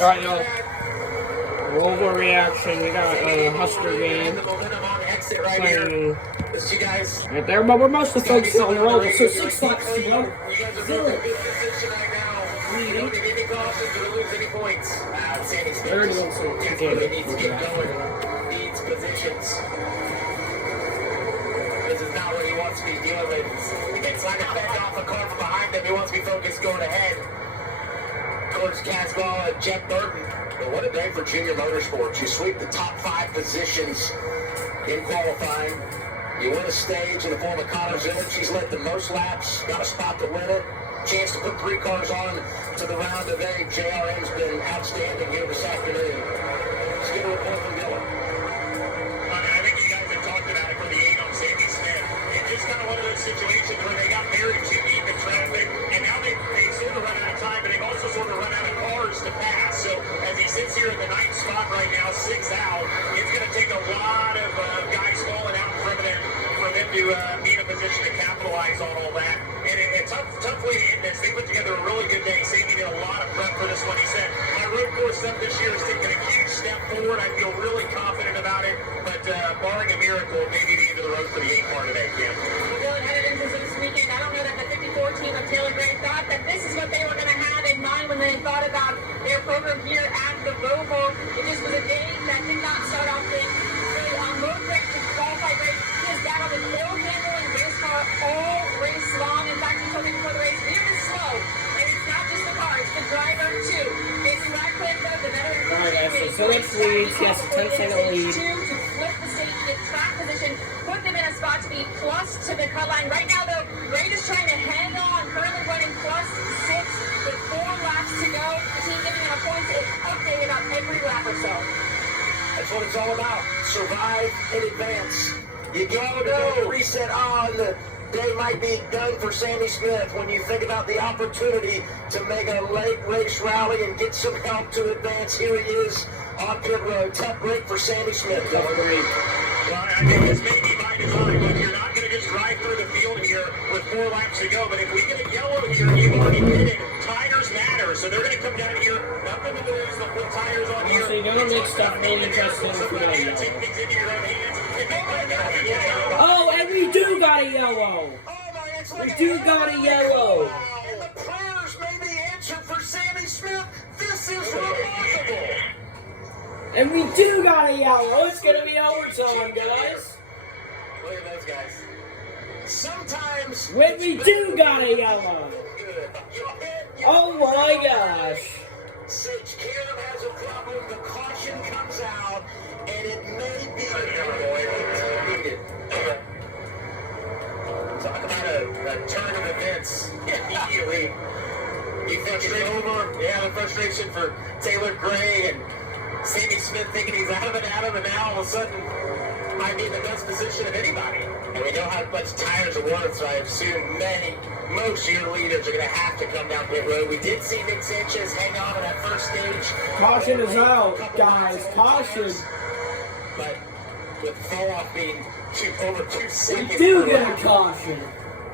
Alright, y'all. Overreaction. We got a Husker game playing right there, but we're mostly focusing on the Roval. So 6 laps to go. Zero. 31 seconds. Needs positions. This is not what he wants to be dealing with. It's like a fend off a car from behind him. He wants to be focused going ahead. Towards Caswell and Jeff Burton. But what a day for Junior Motorsports. You sweep the top 5 positions in qualifying. You win a stage in the form of Connor Zillich. He's led the most laps. Got a spot to win it. Chance to put 3 cars on to the round of 8. JRM's been outstanding here this afternoon. Let's get a report from Dylan. I think you guys have talked about it for the 8 on Sammy Smith. It's just kind of one of those situations where they got married too deep in traffic, and now they sort of run out of time, but they've also sort of run out of cars to pass. So as he sits here in the 9th spot right now, 6 out, it's going to take a lot of guys falling out in front of them for them to be in a position to capitalize on all that. And it's a tough way to end this. They put together a really good day. Sammy did a lot of prep for this one. He said, my road course stuff this year is taking a huge step forward. I feel really confident about it. But barring a miracle, maybe the end of the road for the 8 car today, Kim. Well, Dylan, headed into this weekend, I don't know that the 54 team of Taylor Gray thought that this is what they were going to have in mind when they thought about their program here at the Roval. It just was a day that did not start off with really most race to qualify great. Just got on the no-handling race car all race long. In fact, he told me before the race, we are slow. And it's not just the car, it's the driver too. Mason Radcliffe, the veteran coach, Phillips leads. He has a 10-second lead. To flip the stage, get track position, put them in a spot to be plus to the cut line. Right now, though, Gray is trying to hang on, currently running plus 6 with 4 laps to go. The team giving him a point to update about every lap or so. That's what it's all about. Survive in advance. You get the reset on. The day might be done for Sammy Smith when you think about the opportunity to make a late race rally and get some help to advance. Here he is on pit road. Tough break for Sammy Smith. Well, I think this may be by design. Look, you're not going to just drive through the field here with 4 laps to go. But if we get a yellow here, you've already pitted. Tires matter. So they're going to come down here. Nothing to lose. They'll put tires on here. So you're going to make stuff really interesting for them. Take things into your own hands. Oh, and we do got a yellow. We do got a yellow. And the prayers may be answered for Sammy Smith. This is remarkable. And we do got a yellow. It's going to be overtime, guys. Look at those guys. Sometimes When we do got a yellow. Oh my gosh. Sage Caleb has a problem. The caution comes out, and it may be needed. Talk about a turn of events immediately. You think it's over? Yeah, the frustration for Taylor Gray and Sammy Smith thinking he's out of it, and now all of a sudden might be in the best position of anybody. And we know how much tires are worth, so I assume most year leaders are going to have to come down pit road. We did see Nick Sanchez hang on to that first stage. Caution is out, guys. Caution. But with fall off being over 2 seconds. We do get a caution.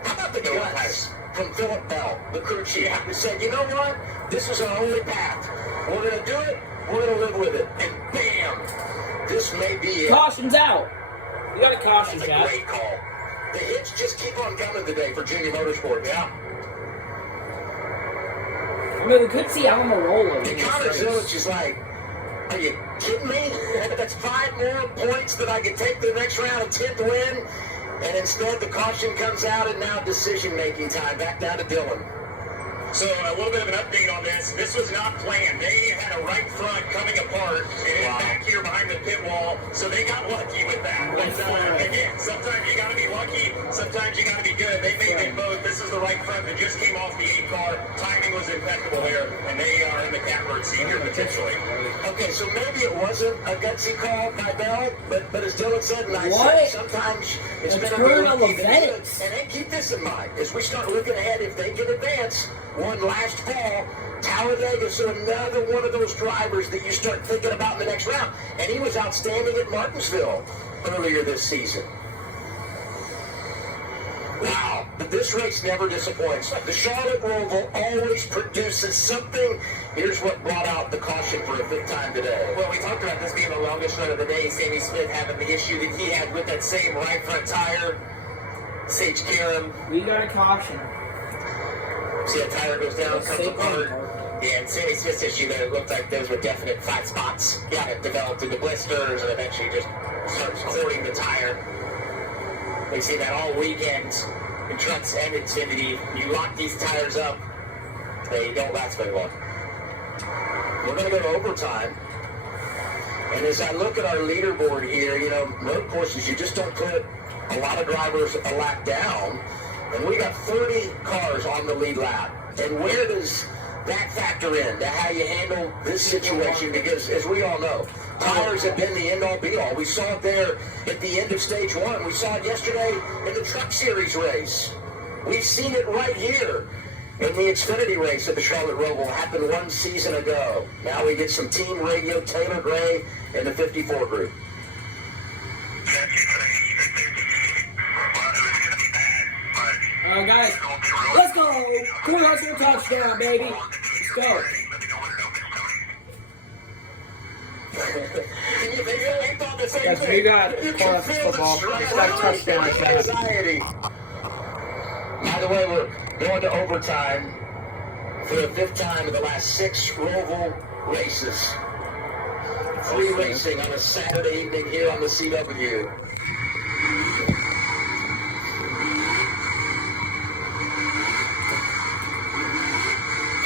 How about the guts from Philip Bell, the crew chief, who said, you know what? This is our only path. We're going to do it. We're going to live with it. And bam, this may be it. Caution's out. You got a caution, That's a Chad. great call. The hits just keep on coming today for Junior Motorsports. Yeah. I mean, we could see Almirola. And Connor Zillich is like, are you kidding me? That's 5 more points that I could take to the next round, a 10th win. And instead, the caution comes out, and now decision-making time. Back down to Dylan. So a little bit of an update on this. This was not planned. They had a right front coming apart and back here behind the pit wall, so they got lucky with that. But again, sometimes you got to be lucky. Sometimes you got to be good. They made them both. This is the right front that just came off the 8 car. Timing was impeccable there, and they are in the catbird seat here potentially. Okay, so maybe it wasn't a gutsy call by Bell, but as Dylan said, and I What? said, sometimes it's The been a turn little of lucky. events. And then keep this in mind, as we start looking ahead, if they can advance one last fall, Talladega's another one of those drivers that you start thinking about in the next round. And he was outstanding at Martinsville earlier this season. Wow. But this race never disappoints. The Charlotte Roval always produces something. Here's what brought out the caution for a fifth time today. Well, we talked about this being the longest run of the day. Sammy Smith having the issue that he had with that same right front tire. Sage Karam. We got a caution. See that tire goes down, comes Same apart. thing. Yeah, and Sammy Smith's issue there, it looked like those were definite flat spots. Yeah, it developed into blisters and eventually just starts cording the tire. We see that all weekend in trucks and Xfinity. You lock these tires up, they don't last very long. We're going to go to overtime. And as I look at our leaderboard here, you know, road courses, you just don't put a lot of drivers a lap down. And we got 30 cars on the lead lap. And where does that factor in to how you handle this situation? Because as we all know, tires have been the end-all be-all. We saw it there at the end of stage one. We saw it yesterday in the Truck Series race. We've seen it right here in the Xfinity race at the Charlotte Roval. Happened one season ago. Now we get some team radio, Taylor Gray in the 54 group. Guys, let's go! Cool Hustler touchdown, baby! Let's go! Yes, we got Cool Hustler football. Just got a touchdown like that. Anxiety. By the way, we're going to overtime for the fifth time in the last 6 Roval races. Free racing on a Saturday evening here on the CW.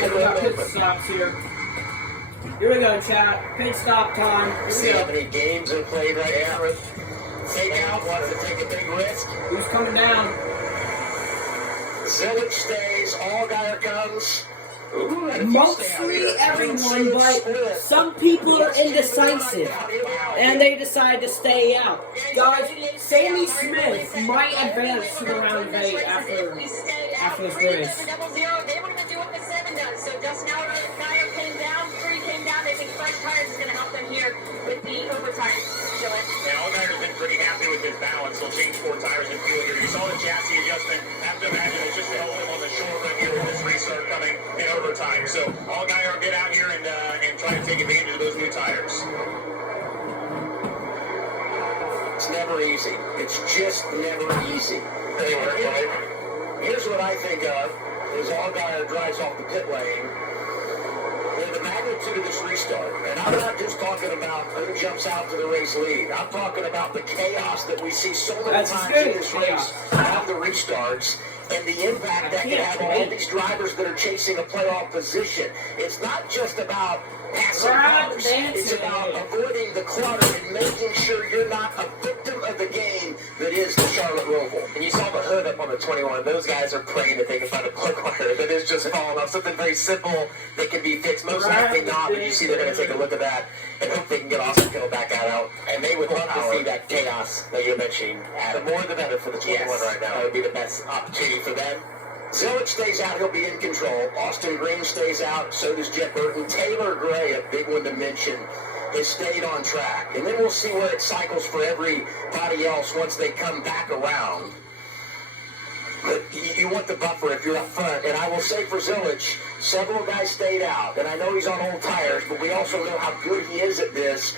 We got pit stops here. Here we go, chat. Pit stop time. Here See we how go. many games are played right now. Takeout wants to take a big risk. Who's coming down? Zillage stays. Allgaier comes. Ooh, and a few Mostly stay out here. everyone, but some people are indecisive. And they decide to stay out. Guys, Sammy Smith might advance to the round of 8 after this race. They won't even do what the 7 does. So Dustin Allgaier came down, 3 came down. They think fresh tires is going to help them here with the overtime. Yeah, Allgaier's been pretty happy with his balance. He'll change 4 tires in fuel here. You saw the chassis adjustment. Have to imagine it's just to help him on the short run here with this restart coming in overtime. So Allgaier will get out here and try to take advantage of those new tires. It's never easy. It's just never easy. Here's what I think of as Allgaier drives off the pit lane. The magnitude of this restart, and I'm not just talking about who jumps out to the race lead. I'm talking about the chaos that we see so many That's times good. in this race on the restarts, and the impact that can have on all these drivers that are chasing a playoff position. It's not just about passing cars. It's about avoiding the clutter and making sure you're not a victim of the game that is the Charlotte Roval. And you saw the hood up on the 21. Those guys are praying that they can find a plug wire that is just falling off. Something very simple that can be fixed. Most likely not, but you see they're going to take a look at that and hope they can get Austin Hill back out. And they would love to see that chaos that you're mentioning. The more the better for the 21 right now. That would be the best opportunity for them. Zillage stays out, he'll be in control. Austin Green stays out, so does Jet Burton. Taylor Gray, a big one to mention, has stayed on track. And then we'll see where it cycles for everybody else once they come back around. But you want the buffer if you're up front. And I will say for Zillage, several guys stayed out. And I know he's on old tires, but we also know how good he is at this.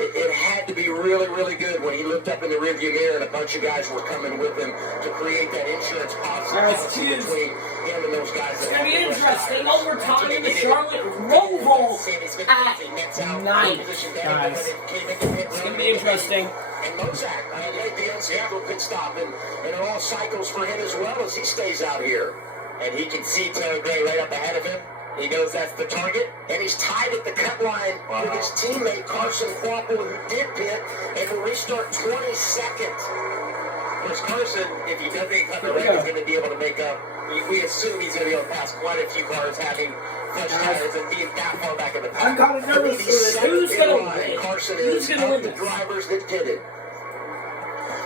It had to be really, really good when he looked up in the rearview mirror and a bunch of guys were coming with him to create that insurance policy between him and those guys. It's going to be interesting. Overtime in the Charlotte Roval at 9, guys. It's going to be interesting. And Mozak, made the unscheduled pit stop, and it all cycles for him as well as he stays out here. And he can see Taylor Gray right up ahead of him. He knows that's the target. And he's tied at the cut line with his teammate Carson Kvapil, who did pit and will restart 22nd. Whereas Carson, if he doesn't cut the red, he's going to be able to make up. We assume he's going to be able to pass quite a few cars having fresh tires and being that far back in the pack. I'm kind of nervous for this. Who's going to win? Carson Who's is going to win the this? drivers that pitted.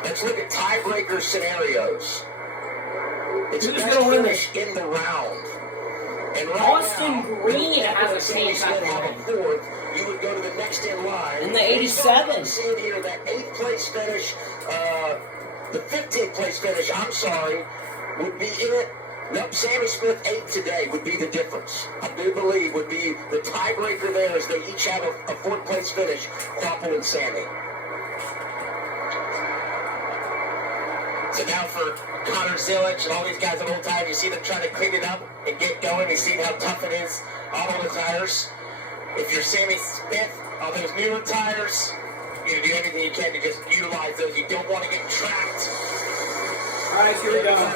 Let's look at tiebreaker scenarios. It's Who's best gonna win finish in the round. And right Austin now, Green has a Sammy chance Smith at have a winning. fourth. You would go to the next in line. In the 87. Seeing here that 8th place finish The 15th place finish, I'm sorry, would be in it. Nope, Sammy Smith 8 today would be the difference. I do believe would be the tiebreaker there as they each have a 4th place finish, Kvapil and Sammy. So now for Connor Zilic and all these guys on old tires, you see them trying to clean it up and get going. You see how tough it is on all the tires. If you're Sammy Smith on those newer tires, you're going to do everything you can to just utilize those. You don't want to get trapped. All right, here we go. 1,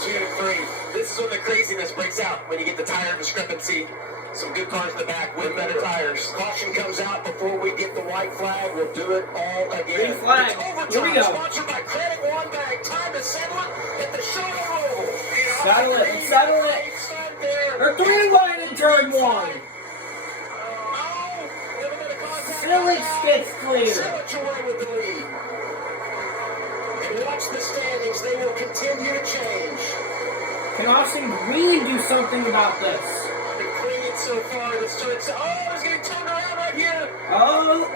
2, 3. This is when the craziness breaks out, when you get the tire discrepancy. Some good cars in the back with better tires. Caution comes out before we get the white flag. We'll do it all again. Green flag. Here we go. Sponsored by Credit One Bank. Time to settle it at the Charlotte Oval. Settle it. Settle it. Or 3 wide in turn 1. Zilic gets clear. Zilic away with the lead. And watch the standings. They will continue to change. Can Austin Green do something about this? Green so far. It's getting turned around right here. Oh,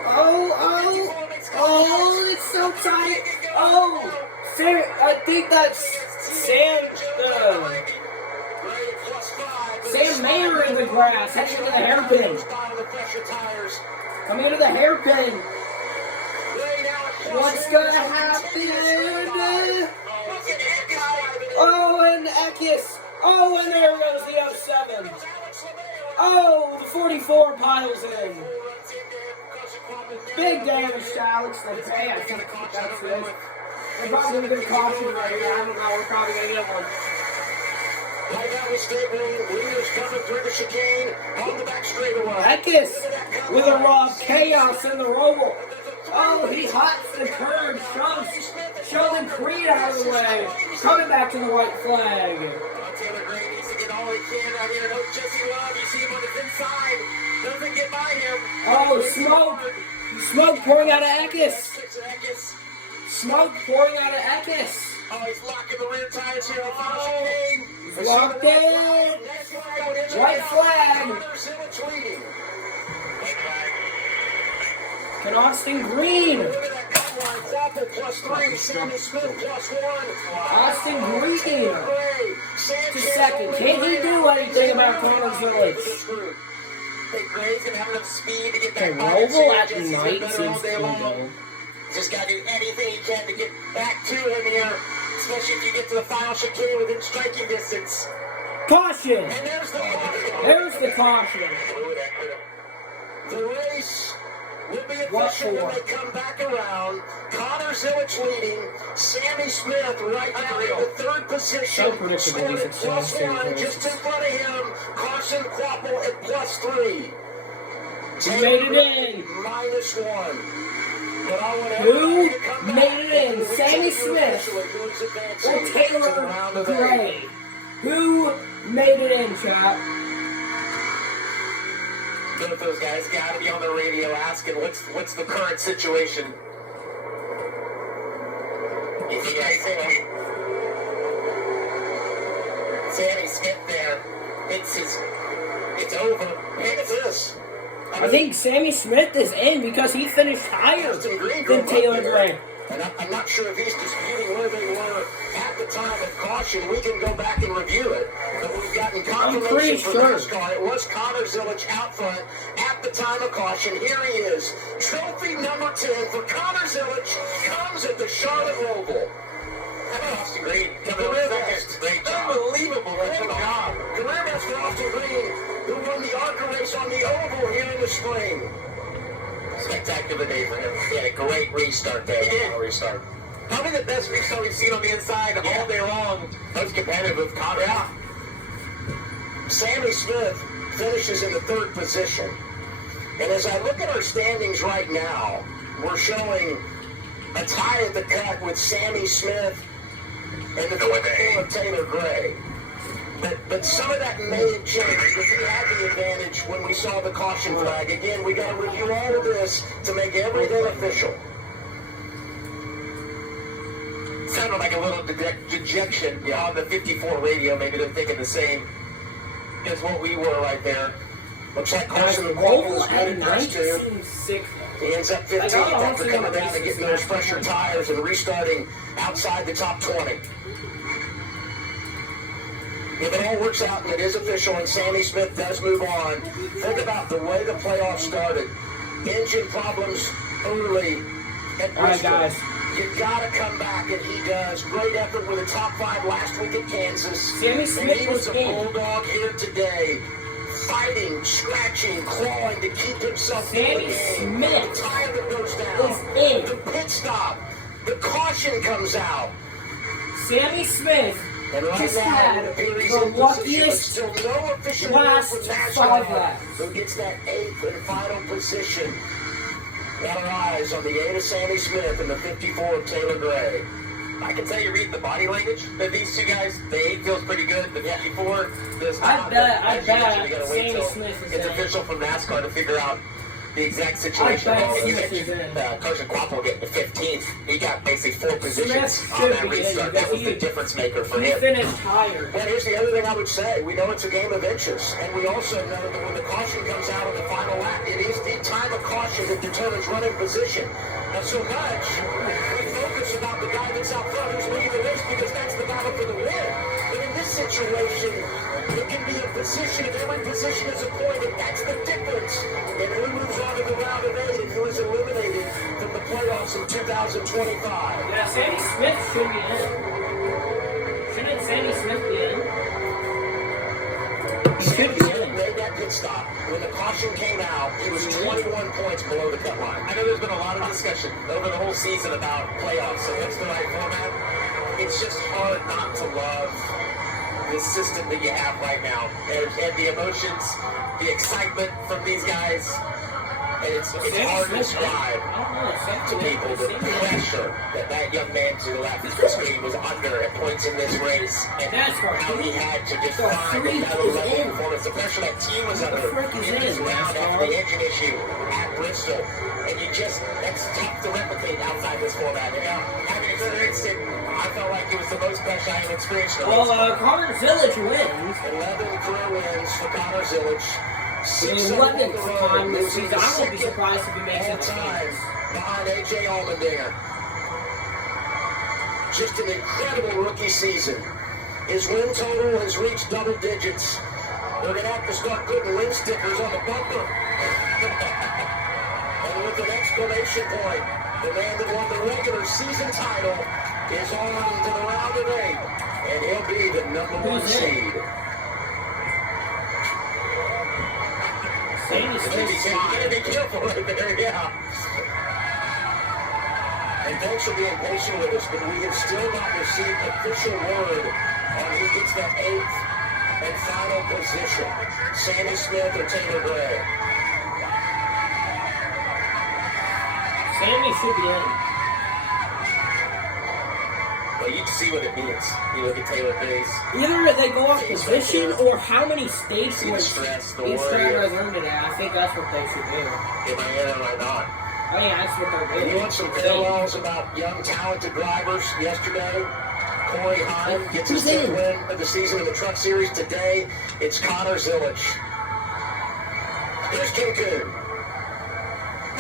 it's so tight. Oh, I think that's Sam Mayer in the grass, heading to the hairpin. Coming into the hairpin. What's gonna happen? Oh, and Eckes. Oh, and there goes the 07. Oh, the 44 piles in. Big damage to Alex Lopez. I think that's it. They're probably going to get a caution right here. I don't know. We're probably going to get one. Right now, the stable leaders coming through the chicane on the back straightaway. Eckes with a raw chaos in the roll. Oh, he hots the curve. Shoves Sheldon Creed out of the way. Coming back to the white flag. Taylor Gray needs to get all he can out here. No Jesse Love. You see him on the inside. Doesn't get by him. Oh, smoke. Smoke pouring out of Eckes. Smoke pouring out of Eckes. Oh, he's locking the rear tires here. Oh, he's locked in. White flag. Can Austin Green. Plus 3, Sammy Smith plus 1. Austin Green to second. Can't he do anything about Connor Zilic? Gray's gonna have enough speed to get Okay, back. Roval at night seems cool. Just gotta do anything you can to get back to him here, especially if you get to the final chicane within striking distance. Caution! And there's the caution. There's the caution. The race will be official when they come back around. Connor Zilic leading. Sammy Smith right now in the 3rd position. Scored at plus 1, just in front of him. Carson Kvapil at plus 3. Who made it in? Minus 1. Who made it in? Sammy Smith or Taylor Gray? Who made it in, chat? Both of those guys got to be on the radio asking what's the current situation. You think Sammy Smith there? It's over. Look at this. I think Sammy Smith is in because he finished higher than Taylor Gray. And I'm not sure if he's disputing where they were at the time of caution. We can go back and review it. But we've gotten confirmation from NASCAR. It was Connor Zilic out front at the time of caution. Here he is. Trophy number 10 for Connor Zilic comes at the Charlotte Oval. How about Austin Green? Great job. Unbelievable. Great job. Career best for Austin Green, who won the ARCA race on the Oval here in the spring. Spectacular day for him. He had a great restart there. He did. Restart. Probably the best restart we've seen on the inside all day long. Most competitive with Connor. Yeah. Sammy Smith finishes in the 3rd position. And as I look at our standings right now, we're showing a tie at the cut with Sammy Smith and the 4th of Taylor Gray. But some of that may have changed, but we had the advantage when we saw the caution flag. Again, we got to review all of this to make everything official. Sounded like a little dejection on the 54 radio. Maybe they're thinking the same as what we were right there. Looks like Guys, Carson the McCorkle Roval is good at at night this too. seems sick. He ends up 15th after coming down and getting those fresher tires and restarting outside the top 20. If it all works out and it is official and Sammy Smith does move on, think about the way the playoffs started. Engine problems early at Bristol. All right, guys. You gotta come back, and he does. Great effort with a top 5 last week at Kansas. Sammy Smith and he was a was in. bulldog here today, fighting, scratching, clawing to keep himself in Sammy the game. Smith The tire that goes down. is in. The pit stop. The caution comes out. Sammy Smith And right just now, had it appears he's the in position, but luckiest still no official last word from 5 NASCAR, laps. who gets that 8th and final position. Got our eyes on the 8 of Sammy Smith and the 54 of Taylor Gray. I can tell you read the body language that these two guys, the 8 feels pretty good, the 54 does I not. bet As you mentioned, you gotta wait Sammy till Smith is it's in. official from NASCAR to figure out the exact situation. I bet And you Smith is mentioned in. Carson McCorkle getting to 15th. He got basically 4 positions Smith on should that be in restart. because That was the he- difference maker for He him. finished higher. Well, here's the other thing I would say. We know it's a game of inches, and we also know that when the caution comes out on the final lap, it is the time of caution that determines running position. Not so much we focus about the guy that's out front who's leading the race because that's the battle for the win. But in this situation, it can be a position, if every position is appointed, that's the difference in who moves on to the round of 8 and who is eliminated from the playoffs in 2025. Yeah, Sammy Smith should be in. Shouldn't Sammy Smith be in? He should be in. Made that pit stop. When the caution came out, he was 21 points below the cut line. I know there's been a lot of discussion over the whole season about playoffs and what's the right format. It's just hard not to love the system that you have right now. And the emotions, the excitement from these guys. And it's hard to describe to people the pressure that young man to the left of the screen was under at points in this race, and how he had to define another level of performance. The pressure that team was under in this round after the engine issue at Bristol. And that's tough to replicate outside this format. And now, having another instant, I felt like it was the most pressure I have experienced in a race. Well, Connor Zillage wins. 11 career wins for Connor Zillage. For the 11th time this season. I won't be surprised if he makes it. All-time behind A.J. Allmendinger. Just an incredible rookie season. His win total has reached double digits. They're going to have to start putting win stickers on the bumper. And with an exclamation point, the man that won the regular season title is on to the round of 8. And he'll be the number 1 seed. Sammy Smith. You gotta be careful right there, yeah. And thanks for being patient with us, but we have still not received official word on who gets that 8th and final position. Sammy Smith or Taylor Gray. Sammy should be in. Well, you can see what it means. You look at Taylor Gray's. Either they go off position or how many stage See the points stress, the each worry. driver has earned it at. I think that's what they should do. Am I in or am I not? I think that's what they're And doing. you want some parallels about young, talented drivers yesterday? Corey Heim gets his 10th win of the season in the Truck Series. Today, it's Connor Zillage. Here's Kim Coon.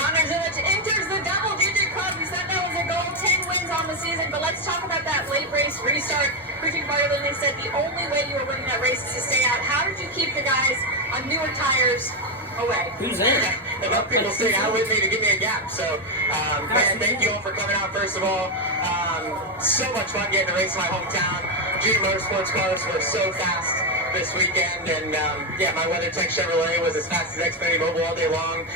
Connor Zillage enters the double-digit club. You said that was a goal, 10 wins on the season. But let's talk about that late race restart. Christian Barlini said the only way you were winning that race is to stay out. How did you keep the guys on newer tires away? Who's in? Enough people stayed out with me to give me a gap. So, man, thank you all for coming out, first of all. So much fun getting to race in my hometown. Junior Motorsports cars were so fast this weekend, and yeah, my WeatherTech Chevrolet was as fast as Xfinity Mobile all day long.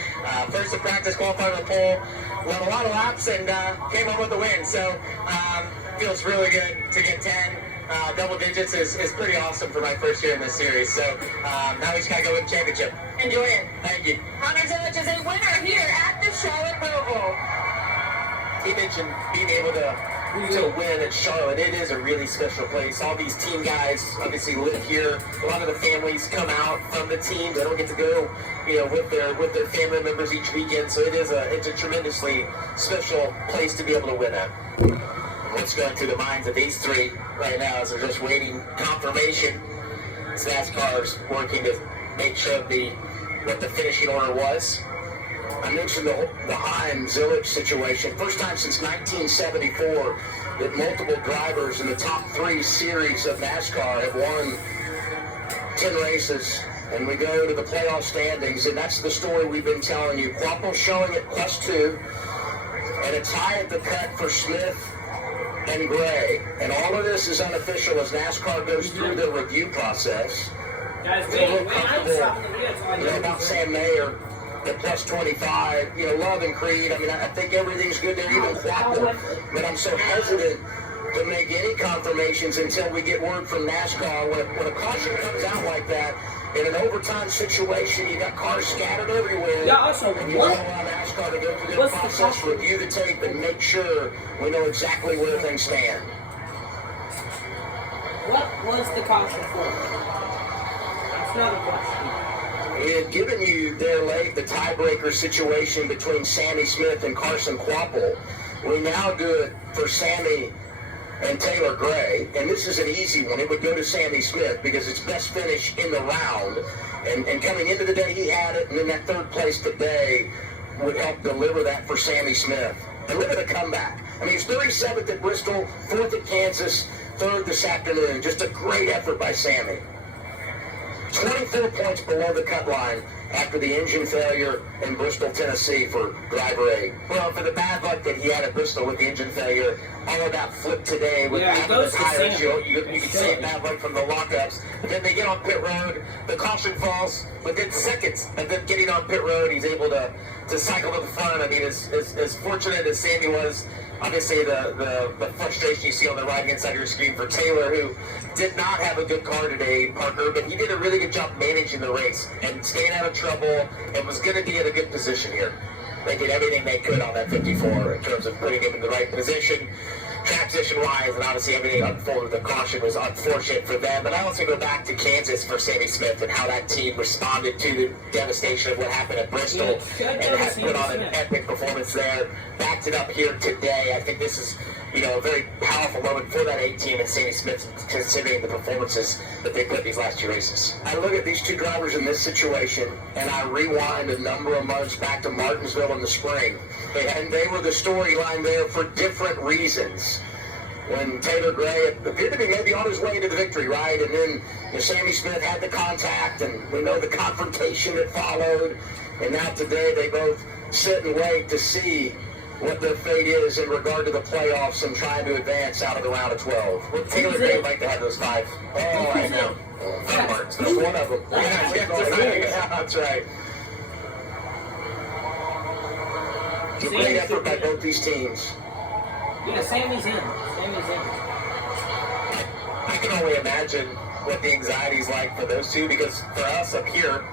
First to practice, qualified on the pole, won a lot of laps, and came home with the win. So, feels really good to get 10. Double digits is pretty awesome for my first year in this series. So now we just gotta go with the championship. Enjoy it. Thank you. Connor Zillage is a winner here at the Charlotte Roval. He mentioned being able to win at Charlotte. It is a really special place. All these team guys obviously live here. A lot of the families come out from the team. They don't get to go, with their family members each weekend. So it's a tremendously special place to be able to win at. What's going through the minds of these three right now as they're just waiting confirmation. NASCAR's working to make sure the what the finishing order was. I mentioned the Heim Zillich situation. First time since 1974 that multiple drivers in the top 3 series of NASCAR have won 10 races. And we go to the playoff standings, and that's the story we've been telling you. Quapple showing at +2, and a tie at the cut for Smith and Gray. And all of this is unofficial as NASCAR goes through their review process. Guys, Feel a little wait, I'm comfortable, stopping the video. about Sam Mayer at +25. Love and Creed. I mean, I think everything's good there, even Quapple. But I'm so hesitant to make any confirmations until we get word from NASCAR. When a caution comes out like that, in an overtime situation, you got cars scattered everywhere. Yeah, also, and you what? don't allow NASCAR to go through their What's the process, caution? review the tape, and make sure we know exactly where things stand. What was the caution for? That's another question. We had given you there late the tiebreaker situation between Sammy Smith and Carson Quapple. We now do it for Sammy and Taylor Gray, and this is an easy one. It would go to Sammy Smith because it's best finish in the round, and coming into the day he had it, and then that third place today would help deliver that for Sammy Smith. And look at the comeback. I mean, he's 37th at Bristol, 4th at Kansas, 3rd this afternoon. Just a great effort by Sammy. 24 points below the cut line after the engine failure in Bristol, Tennessee for driver 8. Well, for the bad luck that he had at Bristol with the engine failure, all of that flipped today with Yeah, it having the goes to tires. Sam. You can say bad luck from the lockups. But then they get on pit road, the caution falls, within seconds of them getting on pit road, he's able to cycle to the front. I mean, as fortunate as Sammy was, obviously the frustration you see on the right-hand side of your screen for Taylor, who did not have a good car today, Parker, but he did a really good job managing the race and staying out of trouble and was going to be in a good position here. They did everything they could on that 54 in terms of putting him in the right position, transition-wise, and obviously everything unfolded. The caution was unfortunate for them. But I also go back to Kansas for Sammy Smith and how that team responded to the devastation of what happened at Bristol and has put on an epic performance there. Backed it up here today. I think this is, a very powerful moment for that 8 team and Sammy Smith, considering the performances that they put in these last 2 races. I look at these 2 drivers in this situation, and I rewind a number of months back to Martinsville in the spring. And they were the storyline there for different reasons. When Taylor Gray appeared to be maybe on his way to the victory, right? And then Sammy Smith had the contact, and we know the confrontation that followed. And now today they both sit and wait to see what their fate is in regard to the playoffs and trying to advance out of the round of 12. Would Taylor Gray like to have those 5? Oh, I know. That's one of them. Yeah, that's right. It's a great effort by both these teams. Yeah, Sammy's in. I can only imagine what the anxiety is like for those 2, because for us up here,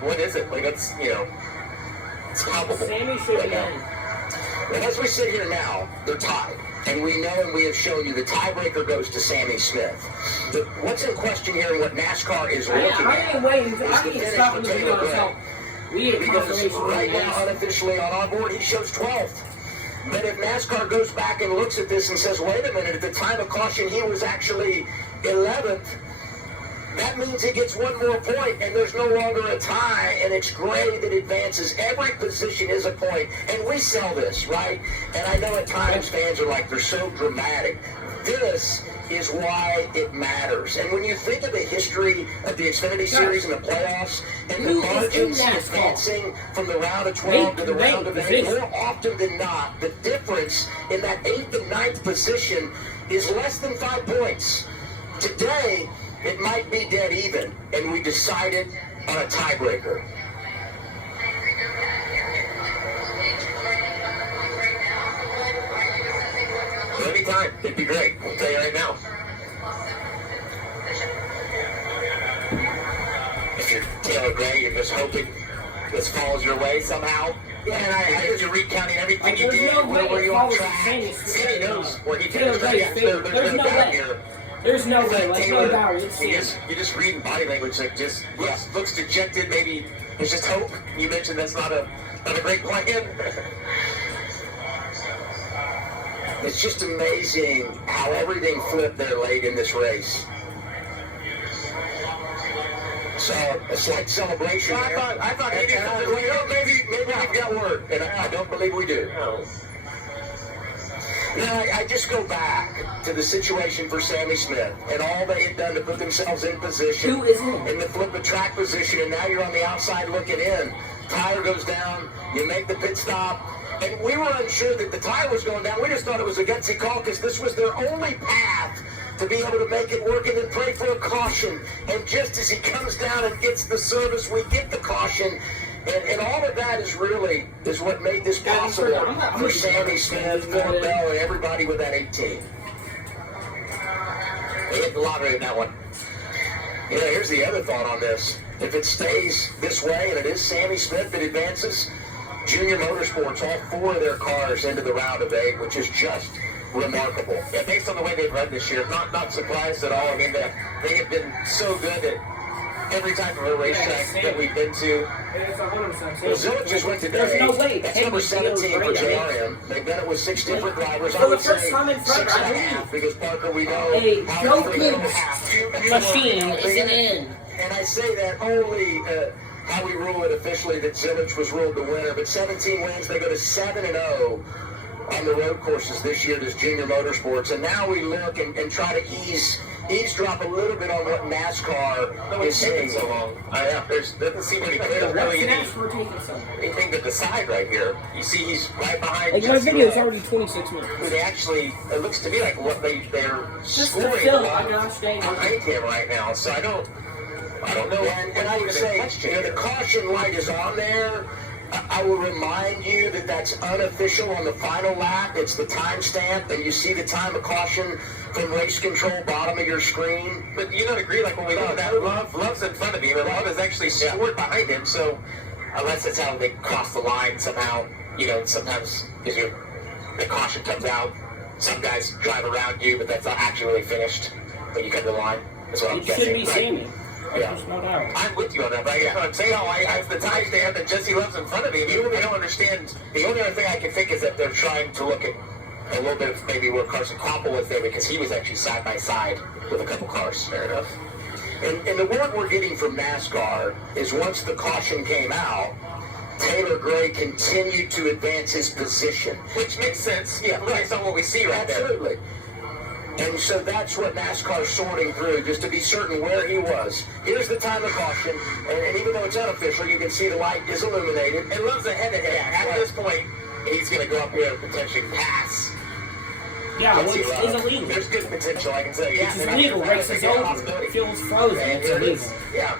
what is it? Like, it's, it's palpable. Sammy should be in. And as we sit here now, they're tied. And we know and we have shown you the tiebreaker goes to Sammy Smith. What's in question here and what NASCAR is looking at I ain't waiting. I need to stop for the Taylor video. Gray. So we need Because confirmation. right now, unofficially on our board, he shows 12th. But if NASCAR goes back and looks at this and says, wait a minute, at the time of caution, he was actually 11th, that means he gets 1 more point, and there's no longer a tie, and it's Gray that advances. Every position is a point, and we sell this, right? And I know at times fans are like, they're so dramatic. This is why it matters. And when you think of the history of the Xfinity Series and the playoffs, and the margins advancing from the round of 12 to the round of 8, more often than not, the difference in that 8th and 9th position is less than 5 points. Today, it might be dead even, and we decided on a tiebreaker. Anytime, it'd be great. I'll tell you right now. If you're Taylor Gray, you're just hoping this falls your way somehow. Yeah, and I heard you recounting everything you did. Where were you on track? Sammy knows where he finished. There's no doubt here. There's no way. Let's Taylor, no doubt. you're just reading body language that just looks dejected. Maybe there's just hope. You mentioned that's not a great plan. It's just amazing how everything flipped there late in this race. So a slight celebration. I thought he did something. Maybe we've got word, and I don't believe we do. You know, I just go back to the situation for Sammy Smith and all they had done to put themselves in position. Who is it? In the flip of track position, and now you're on the outside looking in. Tire goes down, you make the pit stop, and we were unsure that the tire was going down. We just thought it was a gutsy call because this was their only path to be able to make it work and then pray for a caution. And just as he comes down and gets the service, we get the caution. And all of that is what made this possible for Sammy Smith, Philip Bell, and everybody with that 18. They hit the lottery in that one. You know, here's the other thought on this. If it stays this way, and it is Sammy Smith that advances, Junior Motorsports, all 4 of their cars into the round of 8, which is just remarkable. Yeah, based on the way they've run this year, not surprised at all. I mean, they have been so good at every type of a racetrack that we've been to. Well, Zillett just went today. There's no way. That's number 17 for JRM. They've done it with 6 different drivers. For the first time in front, I half, because Parker, we know, a Parker, Joe half. machine isn't in. And I say that only how we rule it officially that Zillett was ruled the winner. But 17 wins, they go to 7-0 on the road courses this year as Junior Motorsports. And now we look and try to eavesdrop a little bit on what NASCAR is saying. So long. There doesn't seem to be really anything to decide right here. You see, he's right behind. Like, my video is already 26 minutes. They actually, it looks to me like what they're Just to scoring fill, I understand. behind him right now. So I don't know. And I would say, you know, the caution light is on there. I will remind you that that's unofficial on the final lap. It's the timestamp, and you see the time of caution from race control, bottom of your screen. But you don't agree, like when we look at that, Love's in front of him, and Love is actually scored behind him. So unless it's how they cross the line somehow, you know, sometimes because the caution comes out, some guys drive around you, but that's not actually really finished when you come to the line. That's what I'm It guessing. should be Sammy. Yeah. There's no doubt. I'm with you on that, but I'm saying, it's the timestamp that Jesse Love's in front of me. I don't understand. The only other thing I can think is that they're trying to look at a little bit of maybe where Carson Koppel was there because he was actually side by side with a couple cars. Fair enough. And the word we're getting from NASCAR is once the caution came out, Taylor Gray continued to advance his position. Which makes sense, based on what we see right there. Absolutely. And so that's what NASCAR's sorting through, just to be certain where he was. Here's the time of caution, and even though it's unofficial, you can see the light is illuminated. And Love's ahead of him. At this point, he's going to go up here and potentially pass. Yeah, well, it's illegal. There's good potential, I can tell you. It's illegal. Race is over. Fuel's frozen. It's illegal. Yeah.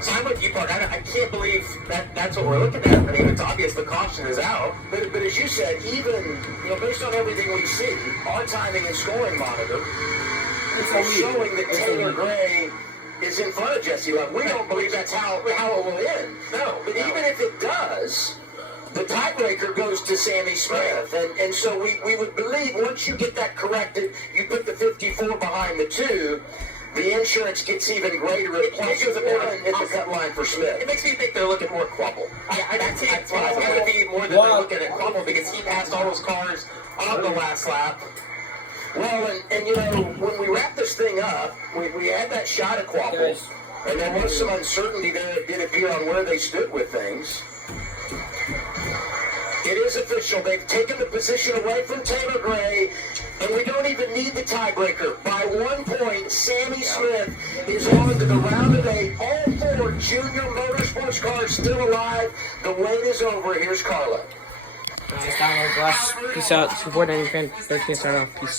So I'm with you, Park. I can't believe that's what we're looking at. I mean, it's obvious the caution is out. But as you said, even based on everything we see, our timing and scoring monitor is showing that Taylor Gray is in front of Jesse Love. We don't believe that's how it will end. No. But even if it does, the tiebreaker goes to Sammy Smith. And so we would believe once you get that corrected, you put the 54 behind the 2, the insurance gets even greater at plus 1 at the cut line for Smith. It makes me think they're looking more Quapple. I think it's going to be more than they're looking at Quapple because he passed all those cars on the last lap. Well, and when we wrap this thing up, we had that shot of Quapple, and there was some uncertainty there that did appear on where they stood with things. It is official. They've taken the position away from Taylor Gray, and we don't even need the tiebreaker. By 1 point, Sammy Smith is on to the round of 8. All 4 Junior Motorsports cars still alive. The wait is over. Here's Carla. Peace out. Support any fan. 13 start off. Peace.